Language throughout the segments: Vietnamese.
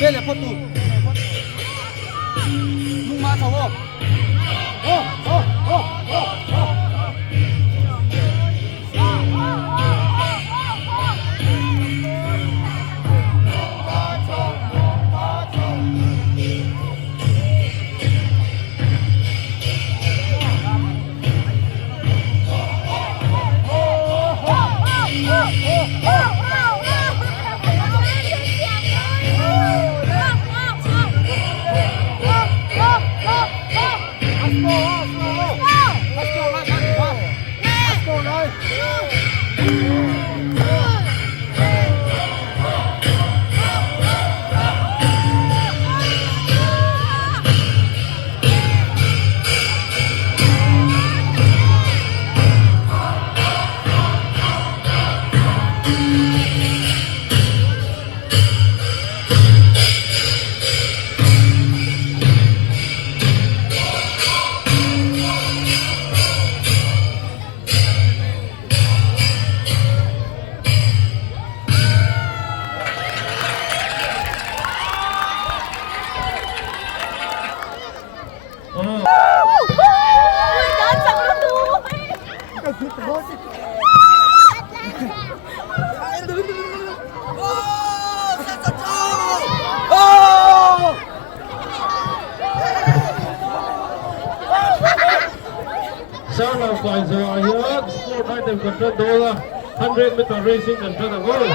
Đây là phật tù. Lung ma cháu không? Sound of guys are here. Sport item control dollar. 100-meter racing control the goal.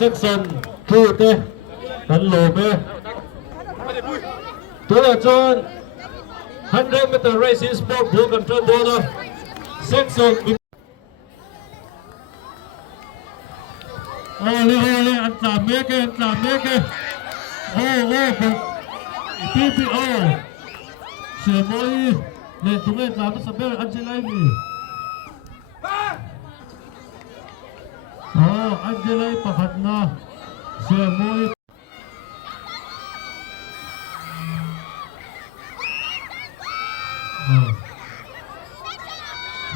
section 2 te kan lo me tu la chon 100 meter racing sport ball control do section ole an tam me ke PPO sẽ mỗi lên chúng em làm sắp bê anh sẽ lấy gì anh sẽ lấy bạc hạt na sẽ mỗi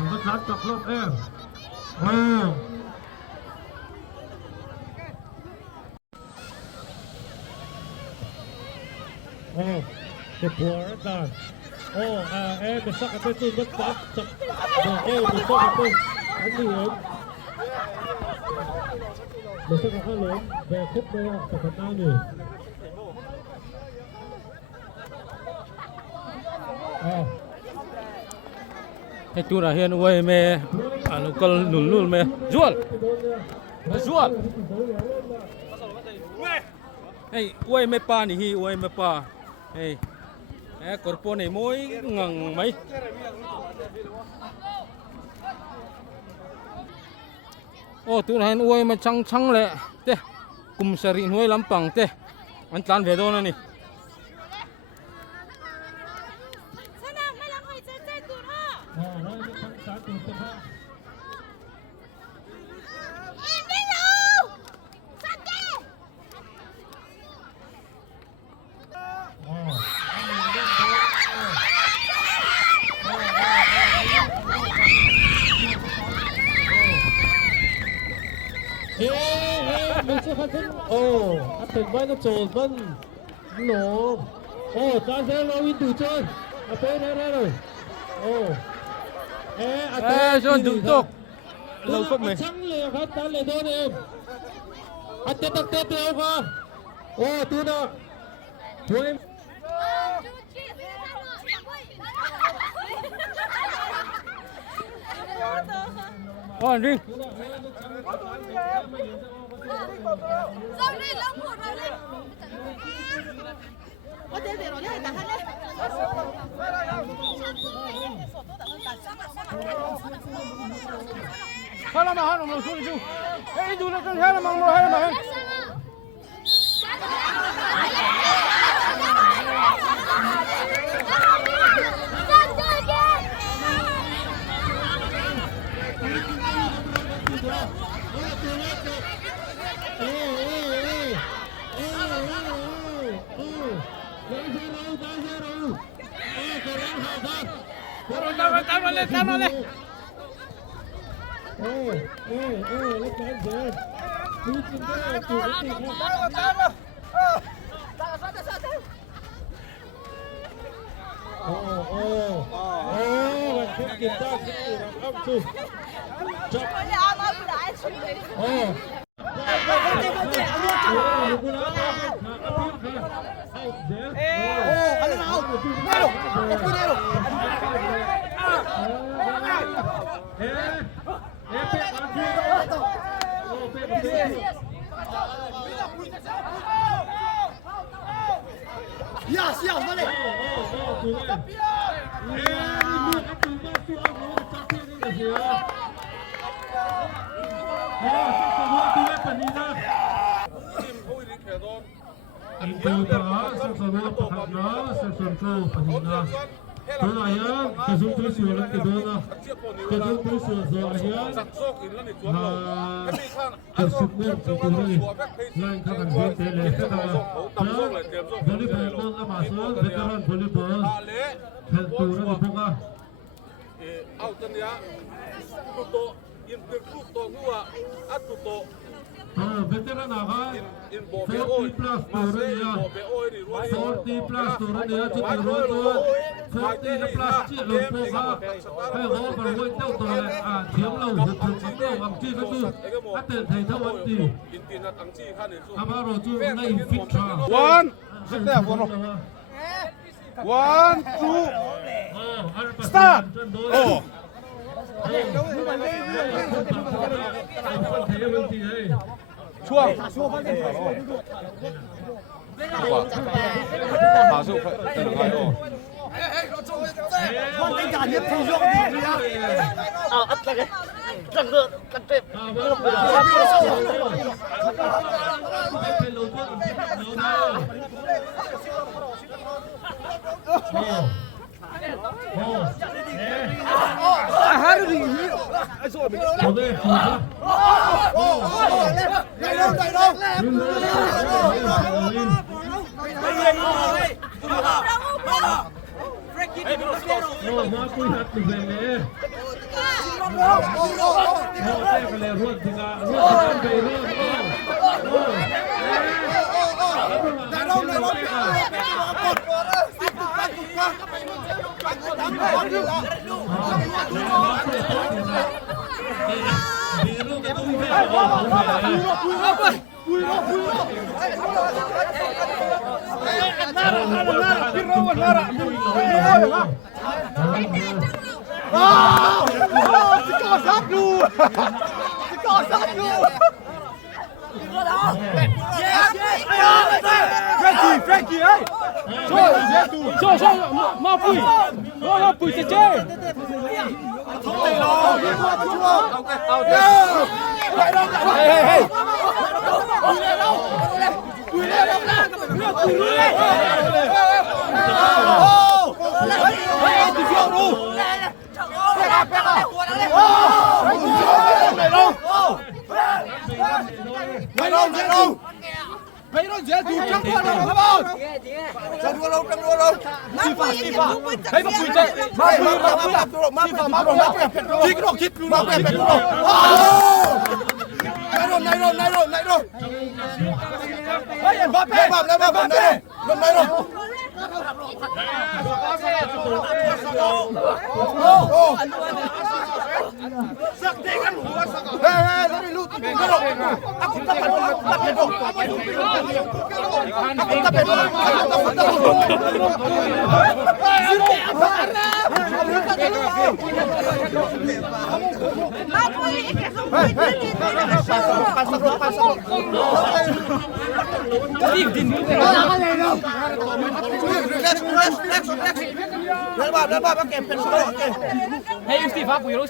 mình có chán chọc lắm em cái bùa đó em mình sắc cái tên mất bát chặt em mình sắc cái tên anh đi em mình sắc cái lớn về khúc đây tập hợp nào nhỉ cái chú là hiện quay mẹ nó còn nụn nụn mẹ ruột hey quay mẹ pa nỉ hi quay mẹ pa hey corpo này mỗi ngằng mấy tu này quay mà trăng trăng lệ thế cùng sari nuôi lắm bằng thế anh tan về đâu nè mình sẽ phát hiện phát hiện vai nó trộn vân nổ ta sẽ lo in từ chơi đây rồi John đúng tục lâu không mày trắng liền phát tán liền thôi em anh tiếp tục tiếp theo không tu nào thôi anh đi hay là mà hắn nó xuống đi hey du nó hay là mang hay là mà Tama lên. Let's go. Veteran aga 40 plus turun 40 plus turun dia tu turun 40 plus chiếc lồng po ha hay họ vào ngôi tàu tàu thiếu lâu được thường chính đâu bằng chi cái tu ăn tiền thầy thâu ăn tiền Amaro tu ngay fit tra One, sit there, one, two, start. ช่วงหาสู้เป็นยังไงโอ้ Con cái trả nhất thì ruộng đi ra. Ất là cái. Chẳng được, cắt tệp. Má cùi hạt từ về nè. Xe cái lề ruột thì là ruột về ruột. Frankie ơi cho ma bùi chơi chơi hey Mấy nó dễ đủ trắng qua đâu các bạn. Trắng đua đâu. Chi phá. Thấy mà quỳ chạy. Má Chi cái đồ chít luôn. Má này rồi. Ê, em bóp này rồi. Hey, Steve Apuiro.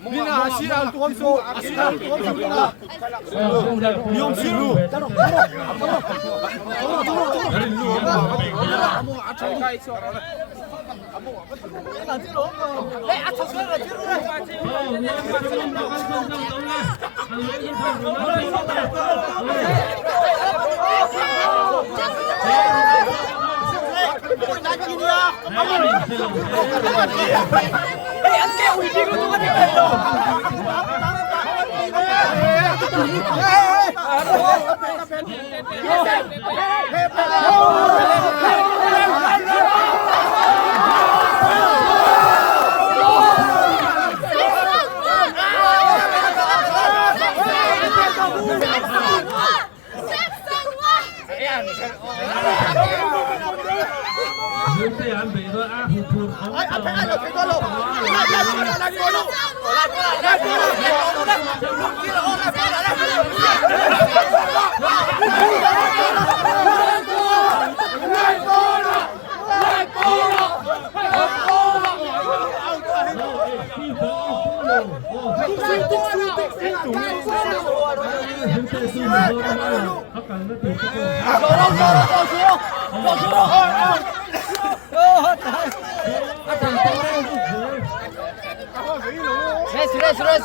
Mina Ashira Tuomso, Ashira Yom Siru. Hey, ăn keo hủy đi luôn đi keo.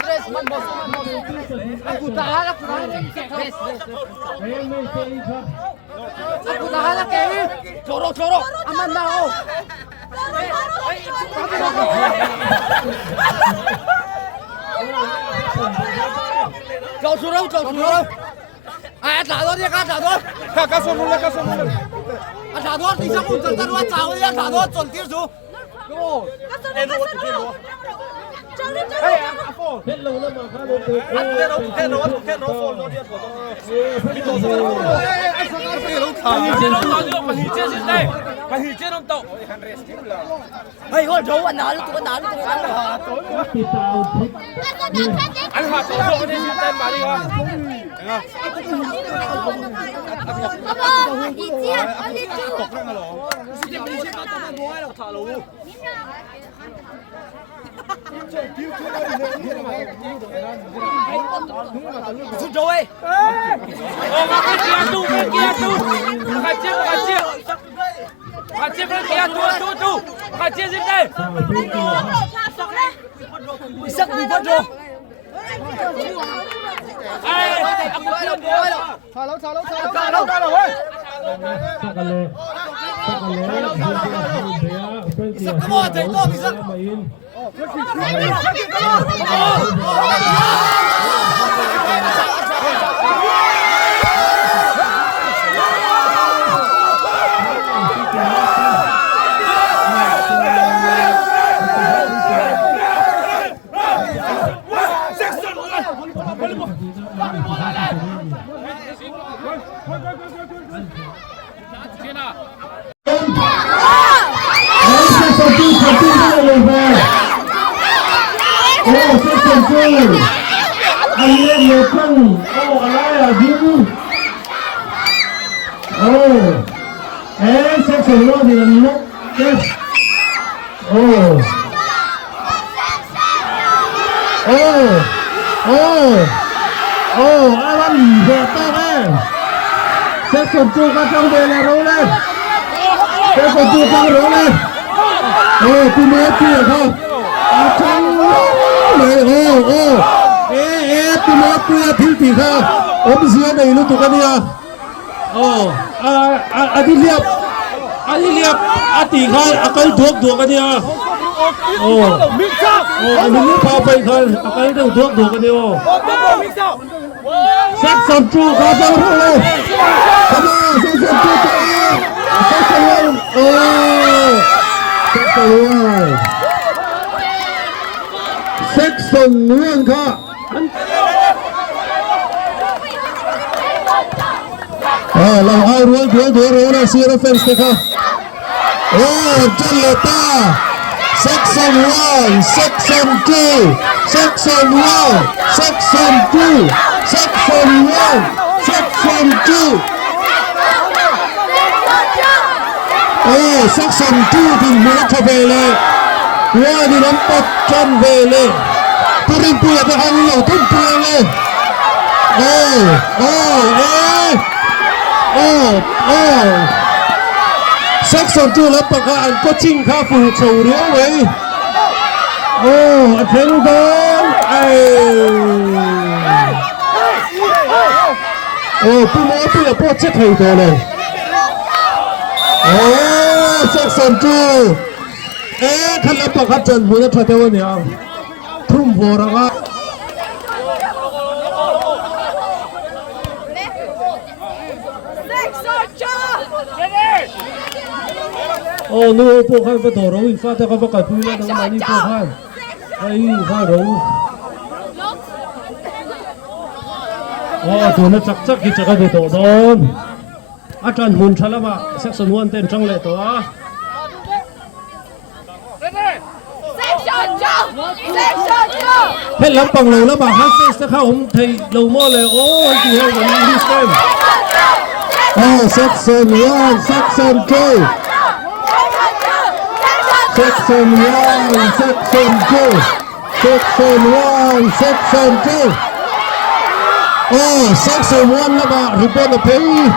Res, vamos. Aku tahan. Aku tahan lagi. Coro. Aman dah. Cậu xuống đâu? À, thả thôi đi, thả thôi. Cá xuống luôn. À, thả thôi, thì sao không chân ta chào đi, thả thôi, chuẩn tiếp xuống. Đúng rồi. เฮ็ดลงแล้วมาครับลงไปโอ้ แค่โน้ตโฟนโน้ตเดียวผมพี่โต เฮ้ยคนโจวันนั้นลูกตัวนั้นลูกตัวนั้น ติดตามทิศ อันหาตัวโตนี่ชิมเต้นมาดิครับ คุณโจเอ้ย สักหนึ่งคนโจโอ้เซ็กซ์เจอร์อันเล่นเนื้อครึ่งโอ้อะไรอ่ะยิ้มโอ้เซ็กซ์โลดีนะนุ๊กเจ๊โอ้อาวันเดือดตาแม่เซ็กซ์จูก็จังเบลล์รู้เลยเซ็กซ์จูจังรู้เลยคุณเมย์พี่ครับจังเลยคุณเมย์พี่ที่ที่ครับผมเสียในรู้ตัวกันเนี่ยอันนี้เรียบตีครับอาการถูกกันเนี่ยอันนี้พาไปครับอาการถูกกันเนี่ยเซ็กซ์จูครับจังเลยทำไมเซ็กซ์จูเซ็กซ์เนื่องค่ะเราเอารั้วนะซีโร่เฟนส์นะคะจันเลต้าSection 1 Section 2 Section 1 Section 2 Section 1 Section 2Section 2 ที่มือทเวเลว่าดีน้ำปัดจันเวเลตุรินปุยไปหาเราทุ่มปุยเลยSection 2แล้วปากอันก็จิ้งข้าฟูเฉาเรียวไว้เทนโดนปุ๊บปุ๊บปุ๊บเจ็ดเหตัวเลยSection 2ขันแล้วปากจันบุญทัดเทวันเนี่ยทุ่มโบราณนู่นพวกเขาไปต่อเราอีกฟ้าแต่เขาประกาศพูดแล้วน้องนี่พวกเขาไอ้ข้าเราตัวนั้นจักกิจการไปต่อโดนอาจารย์มุนชลาบะเซ็กซ์นวลเต้นจังเลยตัวเห็นลำปังเลยแล้วมาฮัสเฟสนะครับผมไทยเราโม่เลยโอ้ยที่ให้กันดิสเต็มเซ็กซ์นวลเซ็กซ์2 Section 1 Section 2 Section 1 Section 2 Section 1แล้วมารีพอร์ตเพย์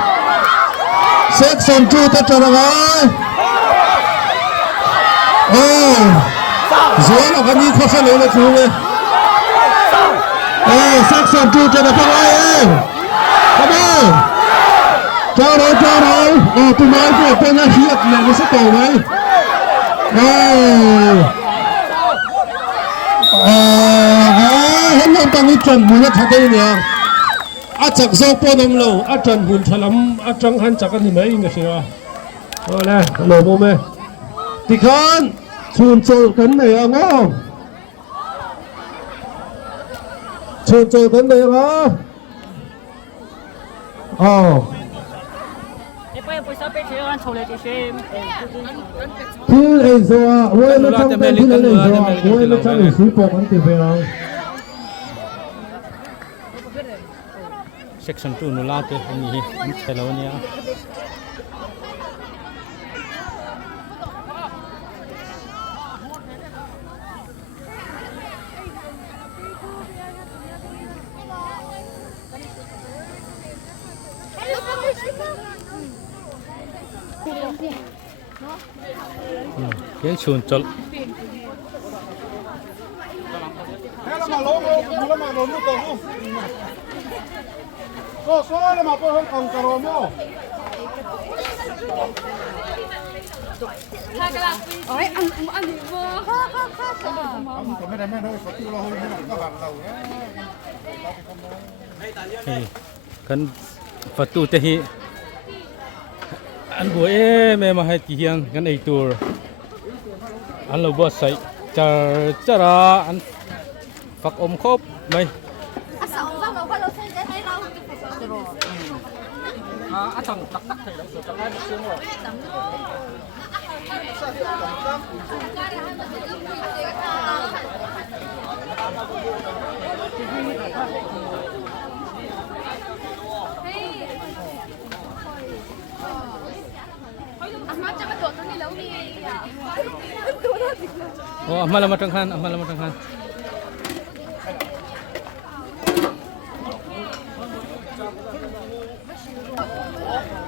Section 2จะอะไรสวยแล้วกันนี้เขาเสนอเลยถูกเลยSection 2จะอะไรทำไมจ้าเราตุ้มไม้พวกเป็นอาชีพแหล่งสักตัวไหมเห็นน้ำตาลนี่จันบุญทัดได้เนี่ยอาจักโซปนมโลอาจันบุญฉลามอาจังหันจักกันที่ไหนกันเชียวแล้วโลโมเมติคันชูนโจกันไหนอ่ะง้อ chờ chờ đến đây hả Thiên lệ rồi, ôi nó trong tên thiên lệ rồi, ôi nó trong lịch sử bộ anh tìm về rồi. section 2 no la te ni ni chelo ni a Kiến chuồn chol kan fatu te hi an buai me ma hai ti hiang kan ei tur an lo bo sai char chara an fak om khop mai tang tak tak thai lo tak lai siang lo Oh, amal amat tenghan, amal amat tenghan.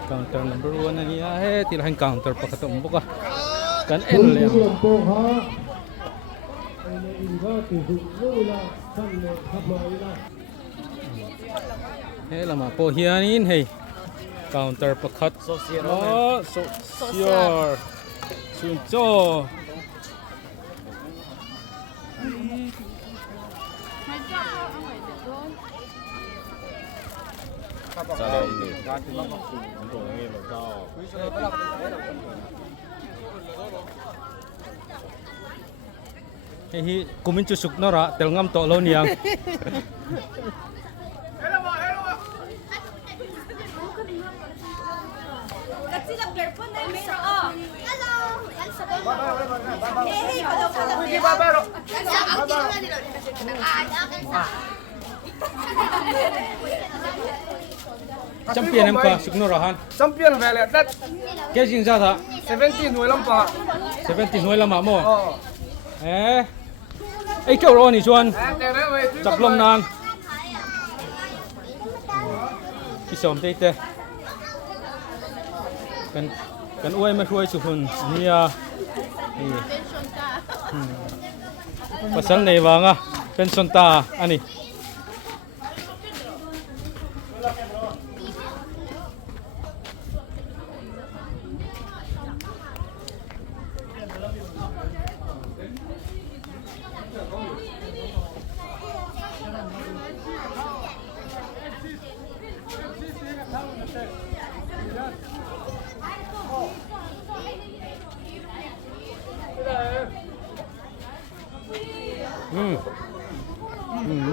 Counter number 1 na niya tilahin counter pa katong buka. Kan en le. Lama po hianin hey. Counter pa kat. So sure. Suncho. Hi kumin chusuk nora telngam to lo niang champion em ka sukno rahan champion vele dat ke jing za tha 17 nuôi lắm pa 17 hoi lama mo ai kêu ro ni chuan chak lom nang ki som te te kan uai ma huai chu hun nia pasal nei wanga pension ta ani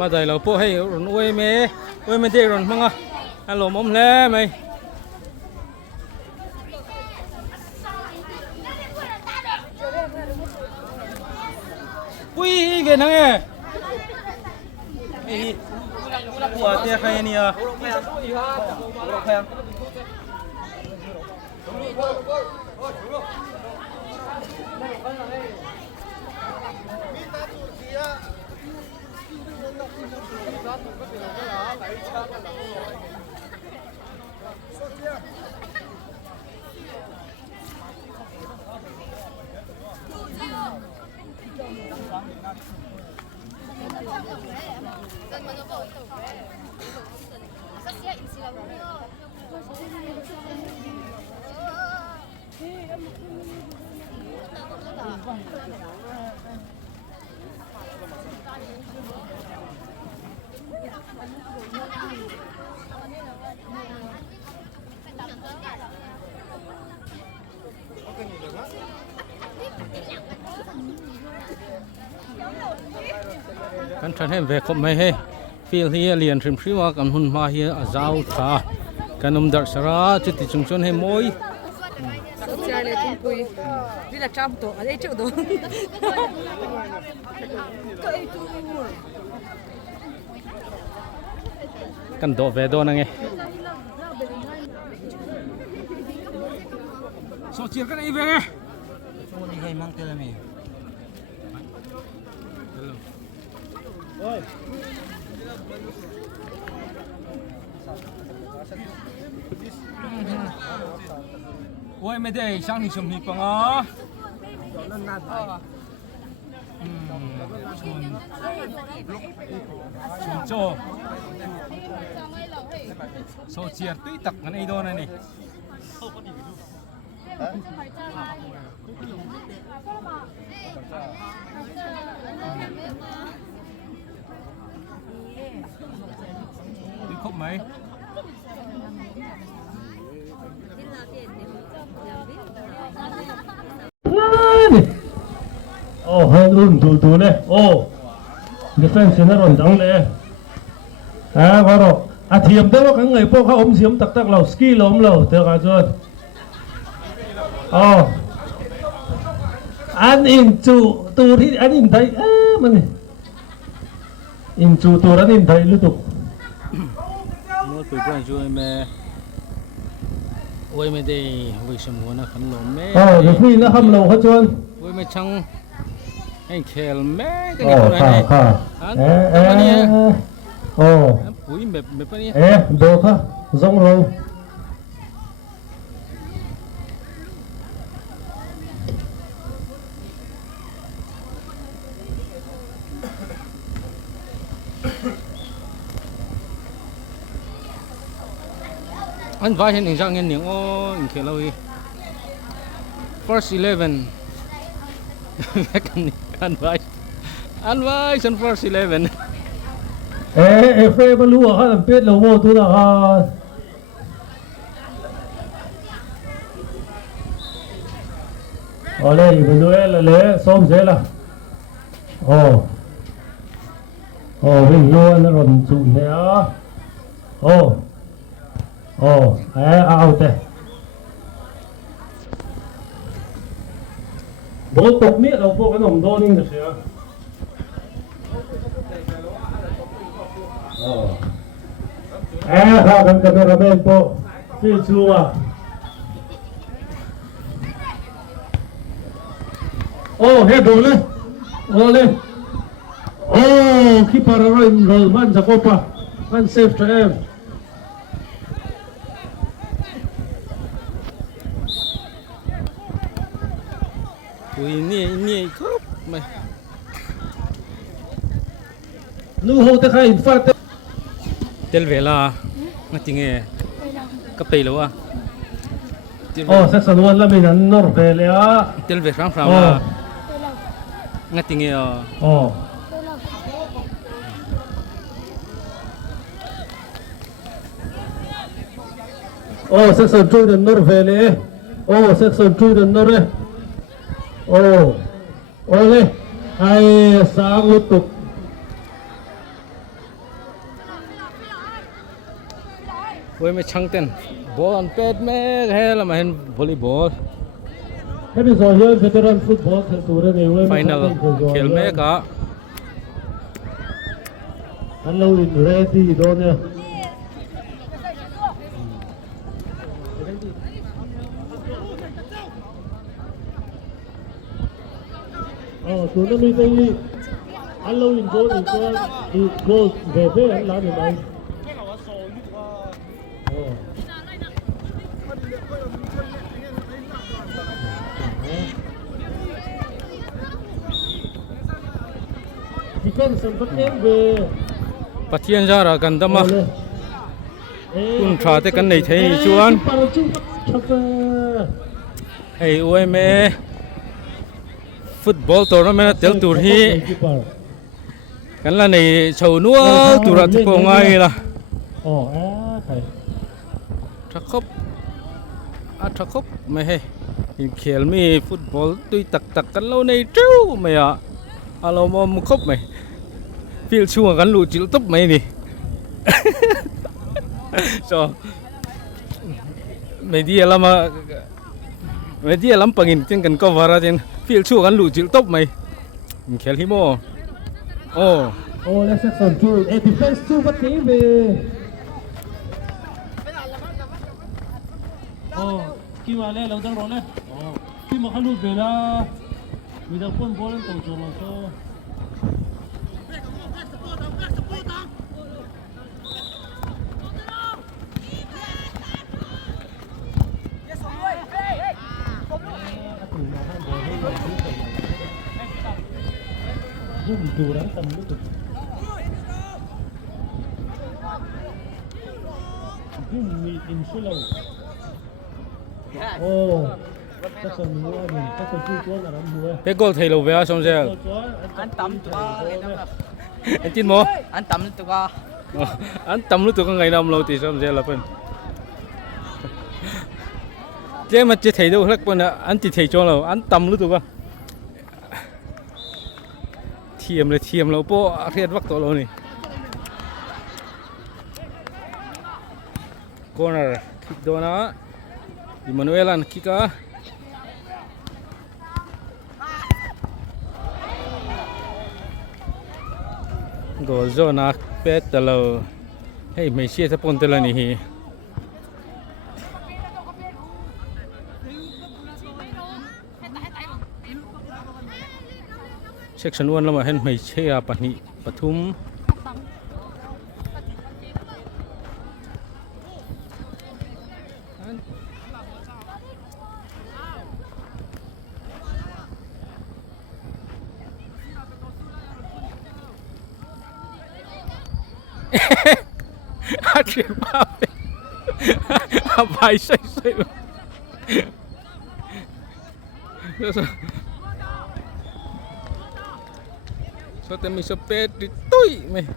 mà đây là po hay rồi uê mê đây rồi măng à alo mom le mày ui về nắng nghe của tia khay ni à kan than hem ve khom mai he feel hi lian trim thriwa kan hun ma hi a zau tha kanum dar sara chuti chungchon he moi Social le tung pui. Đi là trăm tổ ở đây triệu tổ. kan do ve do na nge so chiar kan ai ve nge Ni hay mang tela mi. ôi mấy đây sang thì chụp hình bằng á chụp cho so chiar tuy tắc cái này đâu này đi khóc mấy Oh, hand tu ne. Oh, defense na ron dang le. Garo. Thiam đó cái người po ka xiêm tak tak lau skill lau te ka chuan. Oh. An in chu tu thi an in thai mani. In chu tu an in thai lu tu. nó tụi con chui mẹ ôi mẹ đây vì sao muốn nó khăn lồm mẹ Cái phi nó hâm lâu hết chuan. ôi mẹ chăng anh khèl mẹ cái này này anh bụi mẹ mẹ bao nhiêu đồ kha rong râu. anh vai hiện dạng hiện những ô anh khèl lâu đi first 11 anh vai sân first 11 Frey balu ha lam pet lo wo tu da ha. Ole balu la le som ze la. Vinh lo na ron chu ne a. Out te. Bo tok mi lo po ka nom do ning da sia. Kan cameraman po Phil Chua. Head lên. Lên. Keeper rồi man sa copa. Man save to em. ui nhẹ khóc mày Nu ho te khai in fact. tel về là nó tiếng nghe cái bể lâu à section 1 la min an nor ve le a. tel về sáng là nó tiếng nghe section 2 den nor ve le. Section 2 den nor e. Ole ai sang lu tục. ôi mày chăng tên ball on pet mẹ hay là mày volleyball Thế bây giờ here veteran football thì tụi nó đều final khel mẹ cả anh lâu in ready đó nha. Tụi nó đi đây anh lâu in goal thì goal về phía anh làm gì đây. Chỉ cần sân bắt em về. bắt thiên ra là gần tâm à cũng trả tới cái này thấy chuan hey ôi mẹ football tournament tel tour hi cái là này sầu núa tour ra thì phong ngay là thắc khóc mày hay khel mi football tuy tắc cái lâu này trâu mày à alo mom khóc mày feel chua cái lũ chịu tấp mày nè so media lama media lam pangin chen kan cover chen feel chu kan lu chil top mai khel hi mo oh ô lên section 2 defense 2 bắt tí về khi mà lên lâu đang rồi này khi mà khăn lụt về là người ta quân bố lên tổ trưởng là sao dùng dù đánh tầm lúc dùng mì in số lâu ô các con mua mình các con chui cuốn là nó mua pe gol thei lo ve som je anh tắm anh tin mo anh tắm tụi con anh tam lu tu ka ngai nam lo ti som je la pen je ma che thei do hlak pen anh ti thei chong lo anh tam lu tu ka thiam lo po riat vak to lo ni corner kick do na Emmanuel an kika goal zone pet talo hey mai sia ta pon tala ni hi section 1 lama hen mai sia pani pathum Akhir apa? Apa isai. So temi sepet ditui me.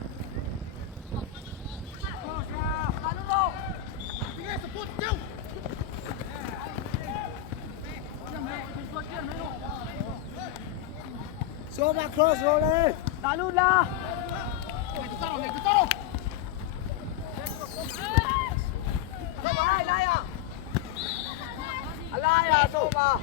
Số mà cross rồi lên. đá luôn la Alaya, Soma.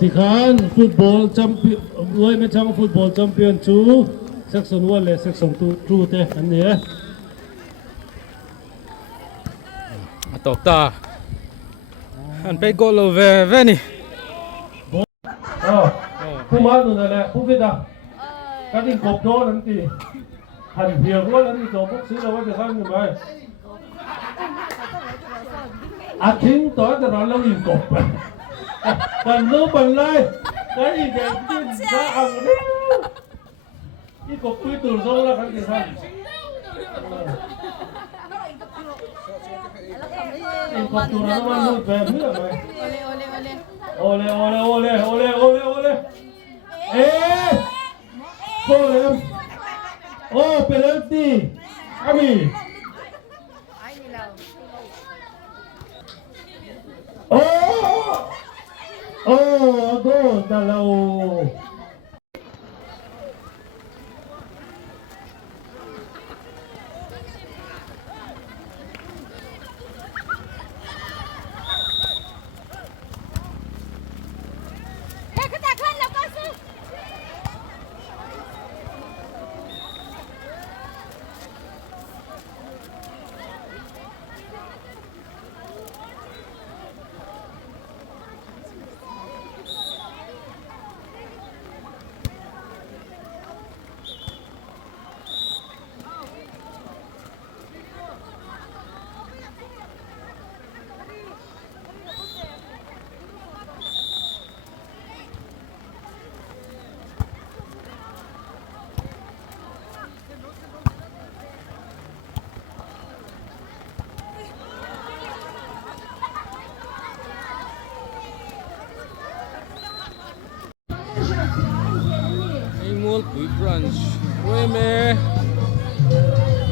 thì khán football champion với mấy trang football champion chú section 1 là section 2 thế anh nhé Top ta anh pe gol lo ve niผู้มาตัวนั่นแหละผู้พิจารณาที่กบโดนนั่นทีหันเพียงว่านั่นที่จบพวกซื้อเราไว้จะข้างยังไงอาทิ้งตัวแต่เราอีกกบกันนู้นเลยก็อีกอย่างที่จะเอาเนี่ยอีกบคุยตัวโซ่แล้วกันกี่ท่านอีกบตัวนั้นมันรู้แบบนี้ไหมโอเล่เอ๊ะโอ้เลยโอ้เป็นอะไรตีอามีโอ้go dalau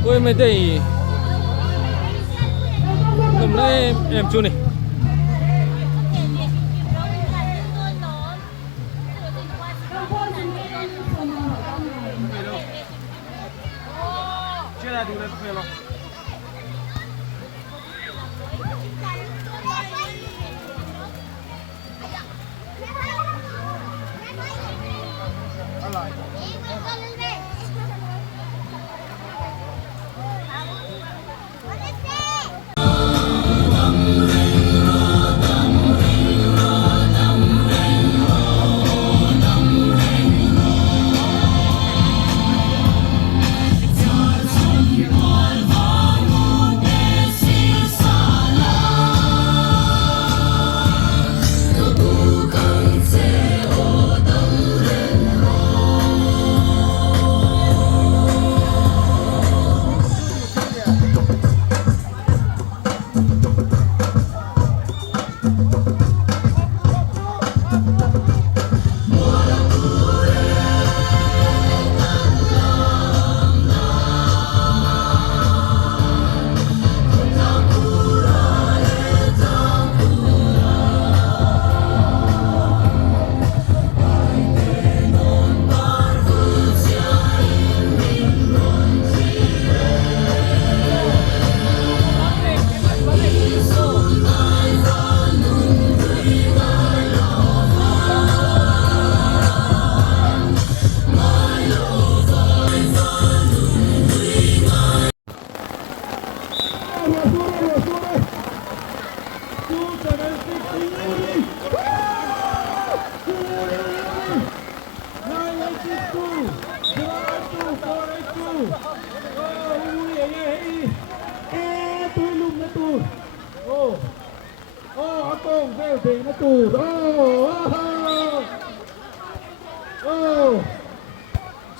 Ôi mẹ đây hôm nay em chú này chưa là đủ lên phê rồi.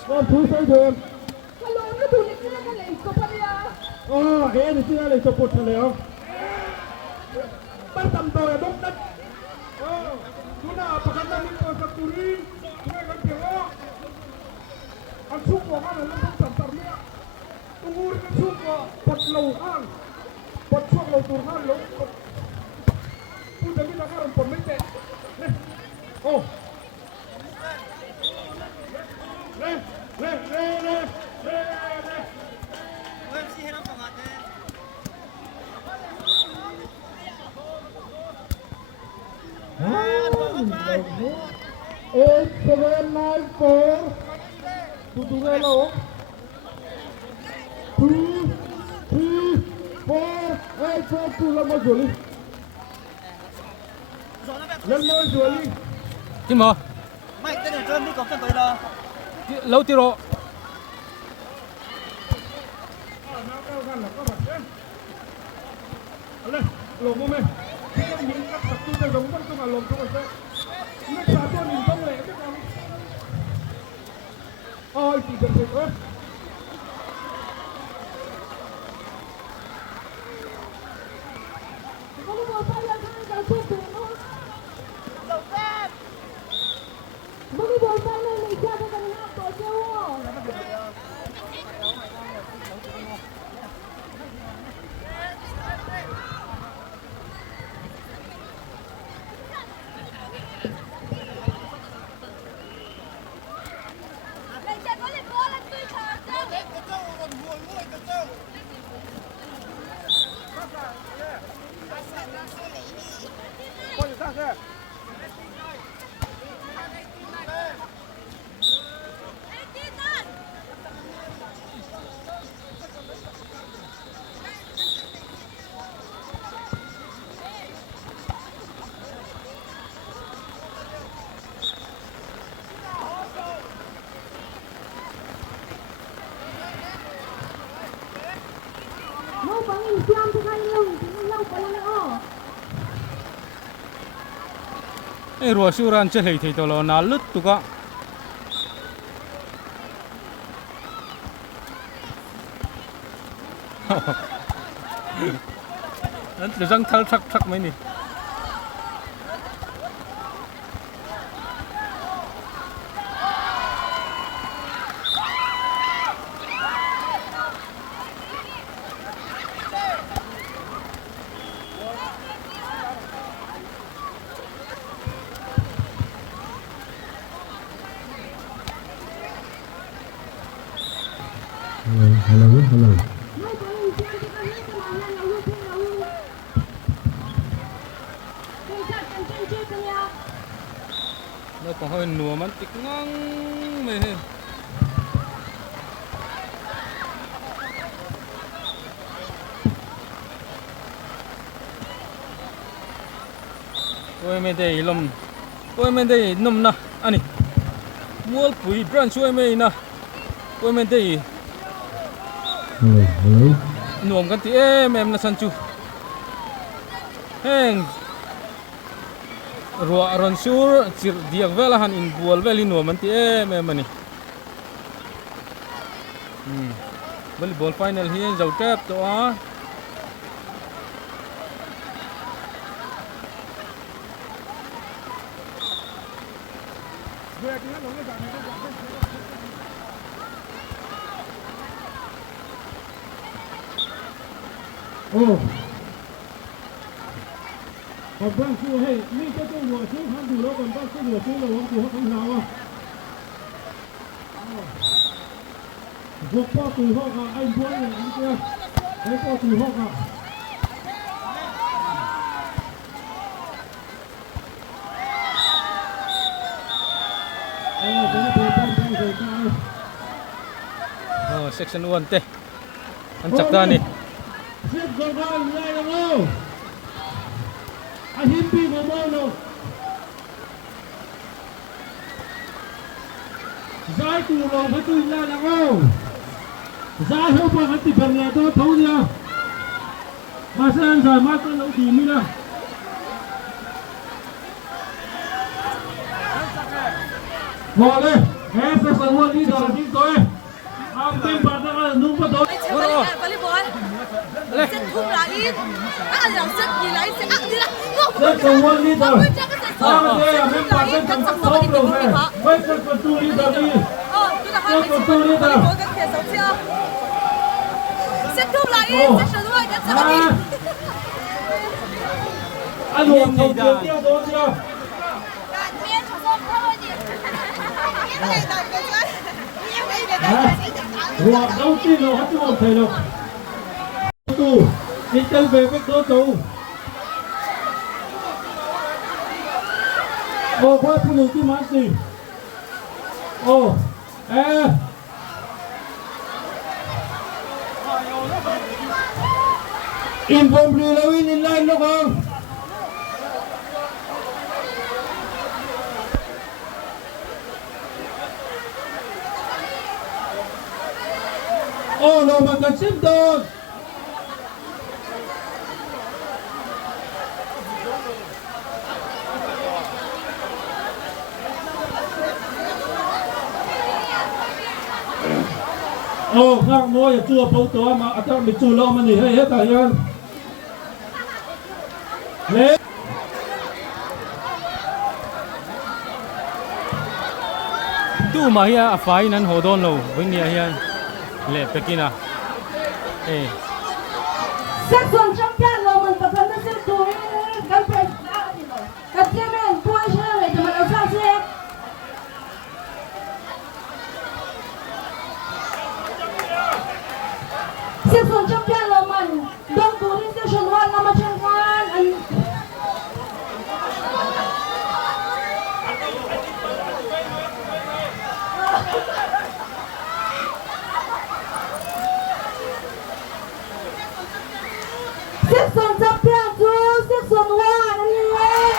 Con thú xây đường. Hello, nó tụi nó kia cái này có phải à? Thì chưa này chụp một thằng léo. Bắt tầm tôi bốc đất. Chú nào phải ăn đi tôi sắp tụi đi. Chú này con kiểu. Ăn súp của con là nó không tầm tầm nữa. Tôi ngu đi cái súp của bật lầu ăn. Bật chuông lầu tụi ăn lầu. Tôi thấy cái nó còn mấy tệ. Này. Lên. Eight, 7, 9, 4. Tutu hello. 2, 3, 4, 8, 4, 2 lên ngôi rùa đi. Lên ngôi rùa đi. chứ mà Mày tên là Trơn đi có cần tới đâu. lâu tiêu rồi Lên, lồng mồm em. Những các tập tu ta giống trong là lồng trong rồi. Nước xả tôi nhìn không lẽ biết không? Ôi, chỉ cần được ơi. Ê rùa siêu ran chết thì tao lo ná lứt tụ cả nó răng thal thắc mấy nè hello. nó còn hơi nùa mà tích ngang mày hết ôi mày đây lom ôi mày đây nôm na anh mua bụi brand xuôi mày na ôi mày đây Hello. nuông cái tí em là san chu heng ruộng ron sur chỉ diak vela han in buol veli nuông man tí em mani volleyball final hi zau tep to a Oh. Còn bác sư hay, mình cho tôi ngồi xuống hắn đủ đâu, còn bác sư ngồi xuống là ông chủ không nào à. Vượt qua từ họ à, anh thua này, anh kia. Đấy qua từ họ à. section 1 te an chakta ni Xếp gọn gàng lại là ngô. Anh hiếm bị ngô đâu. Giải tù lòng phải tùy lại là ngô. Giải hữu bằng hắn tì phần là tôi thấu nha. Mà sẽ ăn giải mát tôi nấu tì mi nè. Ngồi đi. Nghe section 1 đi rồi đi tôi. Ang tim pada nung betul. Volleyball. Set thum lain. Ang set gì lại set ăn gì đó. Set semua ni dah. Ang dia ambil pasal tempat top loh. Baik betul ni dah ni. Set betul ni dah. Set thum lain. Set semua kan set ni. Aduh, kau dia tu dia. Ruộng đầu tiên là hết một thầy lộc tù đi chân về với cơ tù ô qua phụ nữ cái mát gì ô in bom đi lâu in line lúc không oh lo makan simdon oh ngang ngồi ở chùa bầu tó mà ở trong bị chùa lo mà nghỉ hết cả nhân lên tu mà hiya afai nan hodon lo vinh nia hiya le pekina Section champion lo mình tập huấn sẽ tuổi các bên các team men tuổi chơi về thì mình ở sao xe Section champion lo mình đông tuổi section 1 nama champion and Section champion 2, section 1 anyway.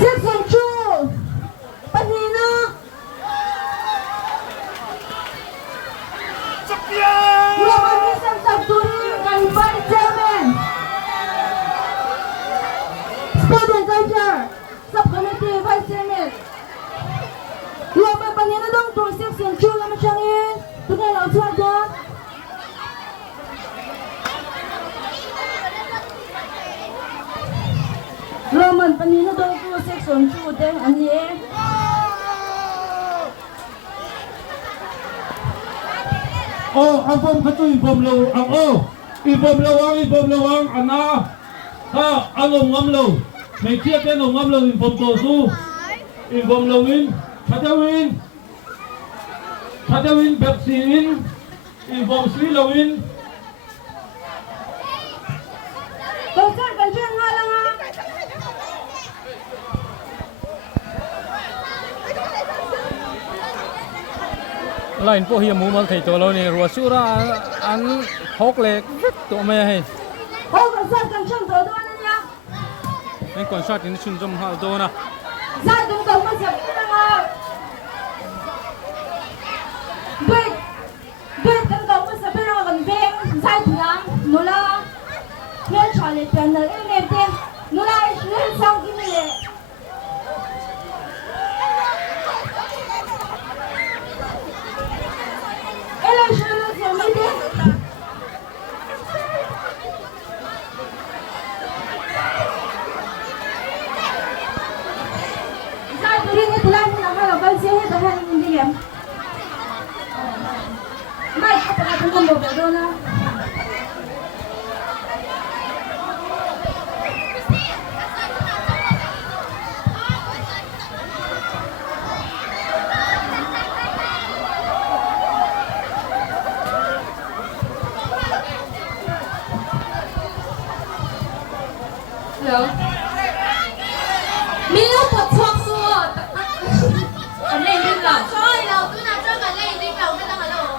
Section 2, Panina. Champion! Roman Nissan Tagturi and Vice Chairman. Student Teacher, Subcommittee Vice Chairman. Roman Panina dong to section 2 naman siyang in. Tunay lang siya dyan. Roman Panina dong to section 2 din ang in. oh ang bom katuy bom lo ang ibom lawang ana ha alom ngam lo mấy chiếc cái nồng ngâm lồng ibom tổ su ibom lawin Thadawin Beksin ibom Sri lawin Cầu sát cần chuyên hoa lăng ha. lain po hiya mumal thei to lo ni ruasura an hok le to me he Ô cầu sát cần chuyên tổ đoan nha. en concert in chun jom hal do na Sát đúng cầu mà sập lăng ha. Wait cần cầu mà sập lăng gần veng sai thiang nula. Hiền chale pen na em te nula hiền sang kim le. Election is meeting. Sai turi ni tulan na ha bal se he bahan hindi yam. Mai apa kata ngomong bedo na. Hello. Mình lúc một thuộc xua. Còn lên đi lầu. Trời lầu cứ nào cho mà lên đi lầu cái đang ở lầu.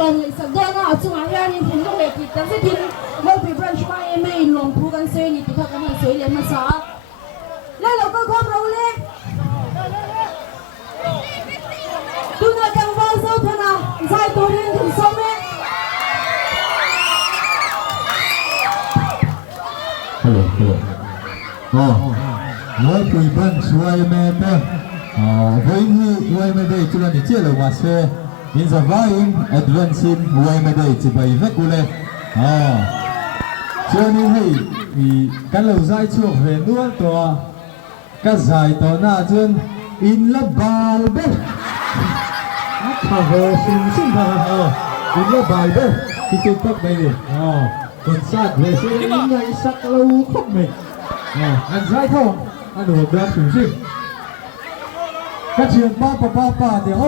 กันเลยสักด้วยนะจุงอาเฮียนี่ทิ้งลูกเล็กติดแต่ที่ทิ้งเราไปบรันช์มาไม่ลงพูกันเสียนี่ติดกันมันเสียเลยมาซะแล้วเราก็ควบเราเลยดูนะจังหวะสุดนะใส่ตัวเองถึงสมัยฮัลโหลอ๋อ我对本ช่วยแม่เด้อวันนี้วันไม่ได้จุดนี้เจ้าเราว่าเสียอินสบายแอดเวนซินวันไม่ได้จะไปเวกุเลยช่วงนี้ให้กันเราใจช่วงเรียนรู้ตัวก็ใจตัวน่าจนอินละบาลเบ้ข้าเวสินสินทางอินละบาลเบ้ที่จุดตักไปดิคนสัตว์เวสินยังไงสักเราครบไหมอันใจทองอันหัวเดือดถึงสิก็เชียร์ป้าเดี๋ยว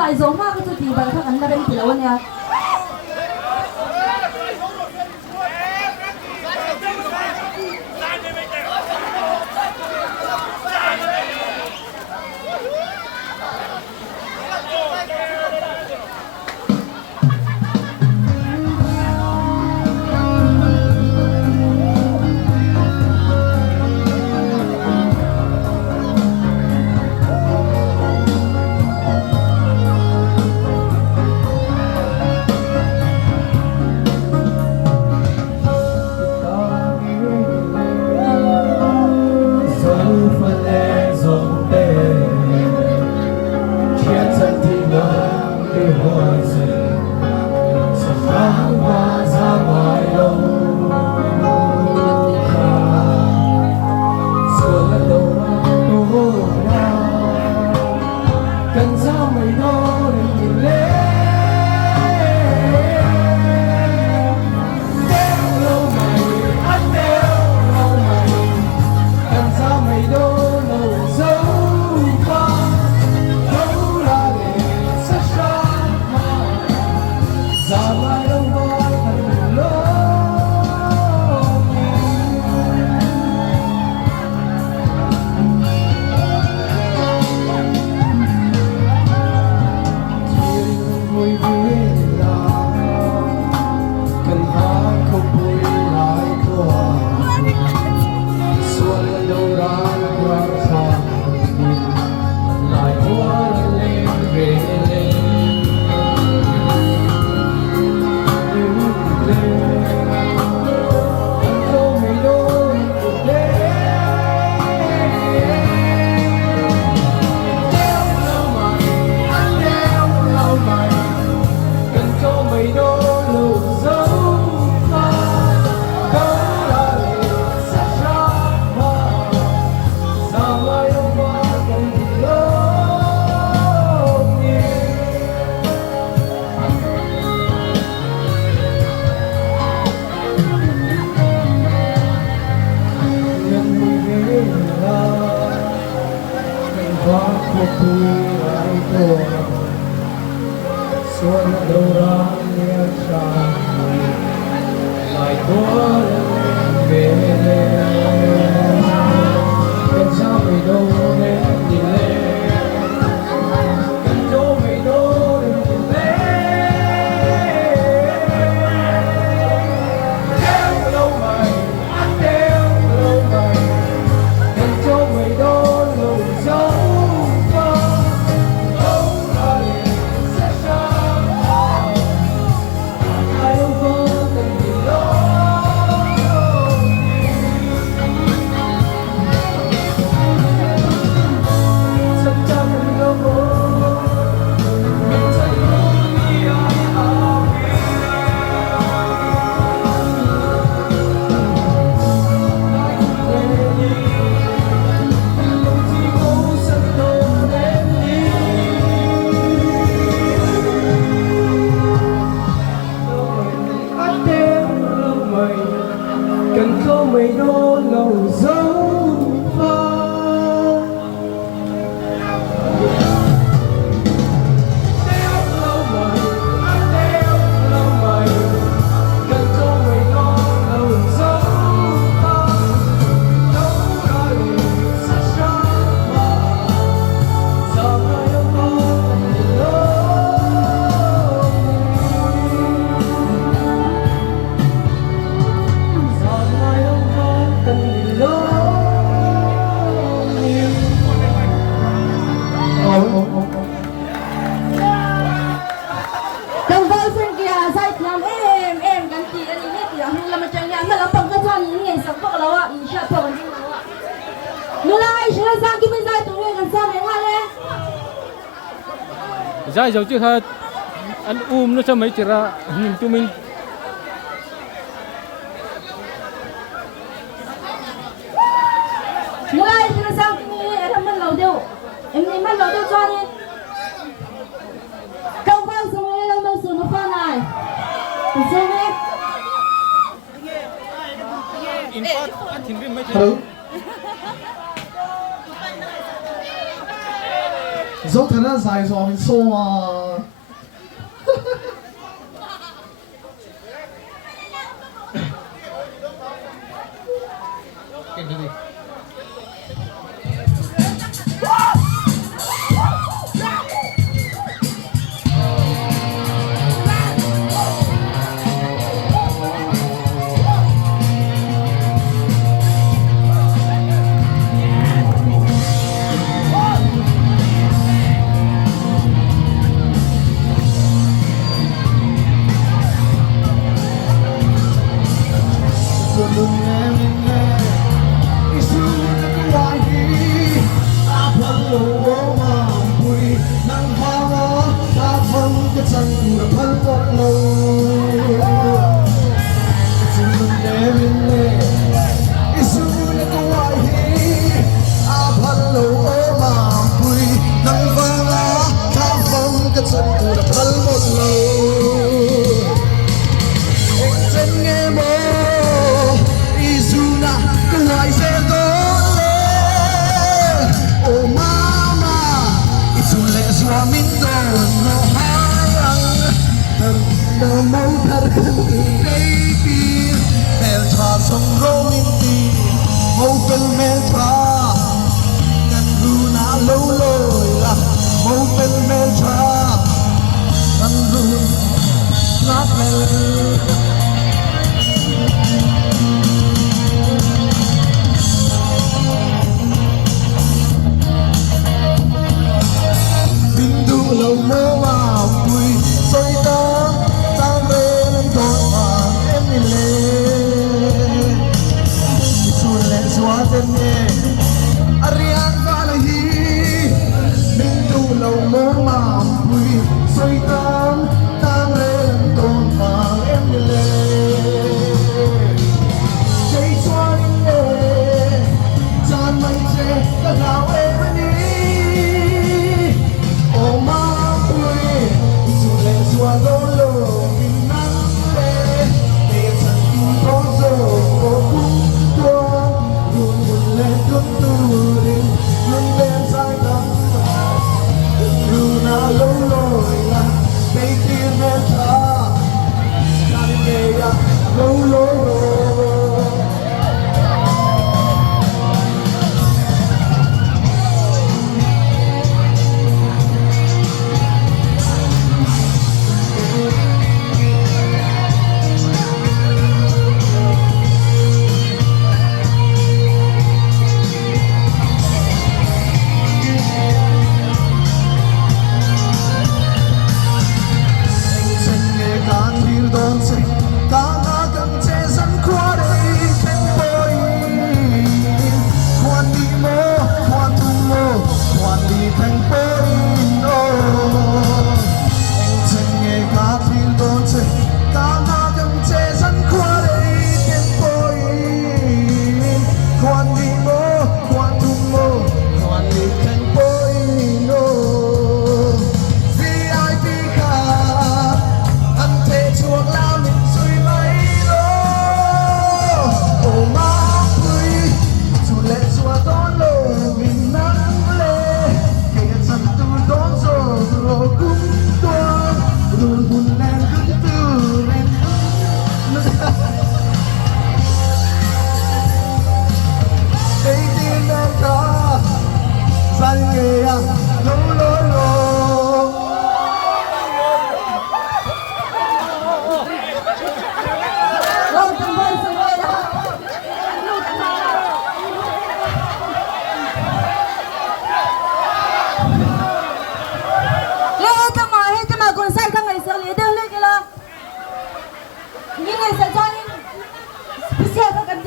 在做嘛个做地方，他那边地了呢。Zai dấu chứ ha ăn nó cho mấy chỉ ra nhìn tụi mình Mulai sila sang kini ada malau dia. Em ni malau dia cho ni. Kau kau semua yang masuk nufa nai. Semua. Hello. Dấu thật là dài rồi mình xô mà. Cái gì?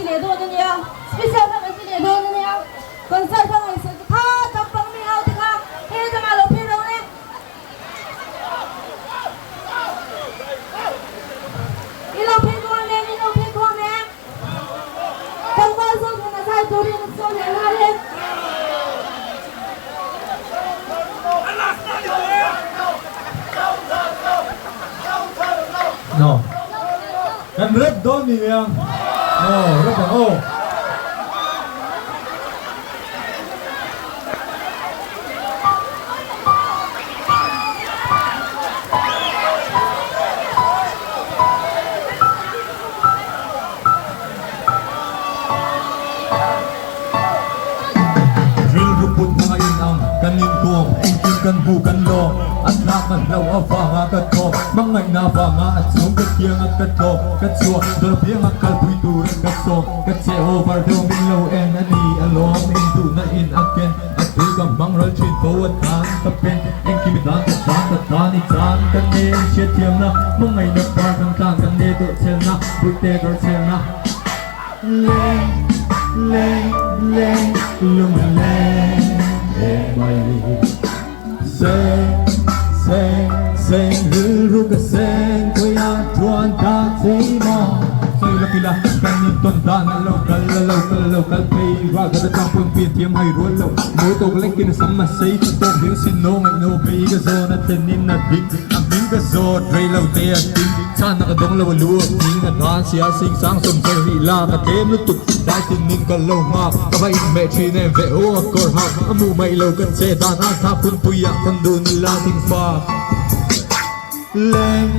xin lễ đôi nha special thằng xin lễ đôi nha còn sai thằng này sẽ tha tập bằng mình ao thì ha thế cho mà lột phía đâu nè đi lột phía con nè đi lột phía con nè không bao giờ thì là sai tôi đi một số này là đi no kan rep don ni yang no rep oh kan bukan lo at lakan law avanga kat ko mangay na vanga at sum kat kiang at kat ko kat so dor biang at kalpui tur kat so kat se over do min lo en ani along into na in again at tu kam bang ral chin forward kan tapen en kimitan kat ban kat tani chan kan ne she tiam na mangay na par kan kan kan ne to sel na buite dor sel na le lum le mai Seng hư cái seng quay ăn chuan ta thấy mò say là kila kan ni ton ta na local pay ra ga ta pun pi tiam hai ro lo mo to le kin sam ma sei to hiu sin no ngai no be ga zo na ten nin na ding a ming ga zo dre lo te a ting chan na ga dong lo lu ting na dan sia sing sang som sai ri la ka tem lu tuk dai tin nin ka lo ma ka ba in me chi ne ve o kor ha amu mai lo kan se dan a tha pun puya kan dun la ting fa lên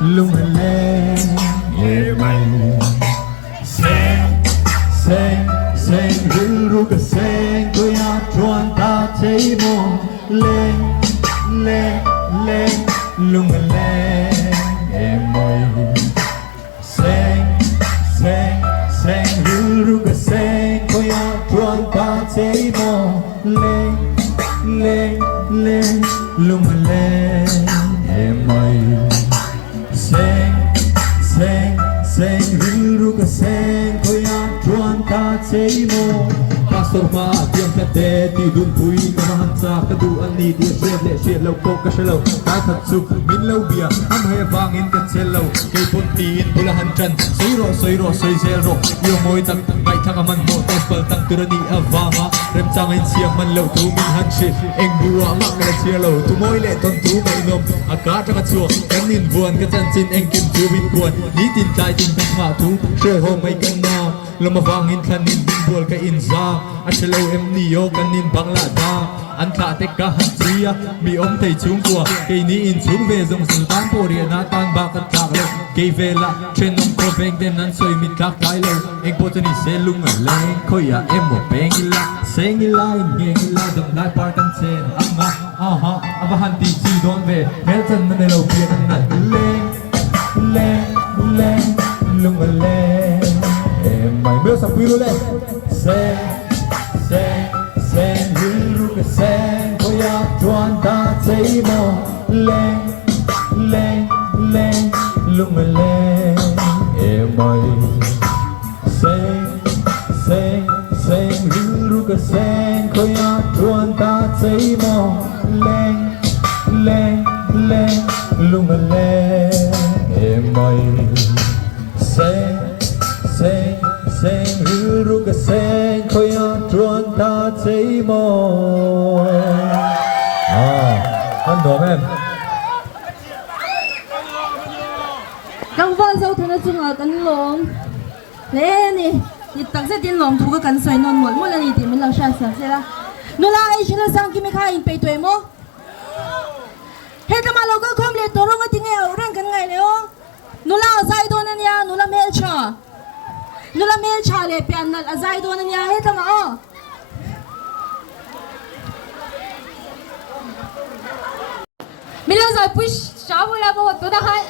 lung lên mày sen ru cái sen tôi ăn chuan ta thấy mò lên lung lên mày sen ru cái sen tôi ăn chuan ta thấy mò lên lung lên mày sen ru cái sen khơi ăn chuan ta thấy mò pastor ma tiang ta te ti dun pui ka han sa ka du an ni ti she lo ko ka she lo ta that su min lo bia am he wang in ka che lo ke pon ti in bula han chan sei ro zel ro yo moi tak ngai thak man mo te pal tak turani awanga rem chang in siam man lo tu min han she eng bua ma ka che lo tu moi le ton tu mai nom aka ta ka chu kan in vuan ka chan chin eng kim tu win kuan ni tin tai tin tak ma tu she ho mai kan na lo ma wang in than in bin bol ka in za a che lo em ni yo kan in bang la da an tha te ka han chia mi om thei chung kwa ke ni in chung ve zong sul tan po ria na tan ba ka ta lo ke ve la chen nom ko veng den nan soi mi ka kai lo eng po ni se lung a leng ko ya em mo peng la seng la nge la dam lai par kan chen anga aha aba han ti chi don ve mel chan na lo pia kan na le lung a leng em mai mel sa pi lo le sen ru cái sen khơi ăn chuan ta thấy mò lên lung lên mày sen ru cái sen khơi ăn chuan ta thấy mò lên lung lên mày sen ru cái sen khơi ăn chuan ta thấy mò anh懂em Các bạn sau thân chung ở cánh lồng lẽ nè你等下点龙图个跟水弄满，莫了你点没老下想些啦。侬拉爱去了上去没看因背对么？嘿，他妈老个空里多了个顶哎，有人跟爱了哦。侬拉在多呢呀，侬拉没茶，侬拉没茶嘞，别那在多呢呀，嘿他妈哦。咪老在杯少會啦，我覺得係，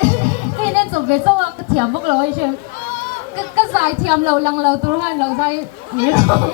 嘿，你做嘅做啊，個甜不落去先，個在甜流冷流到係流在你咯。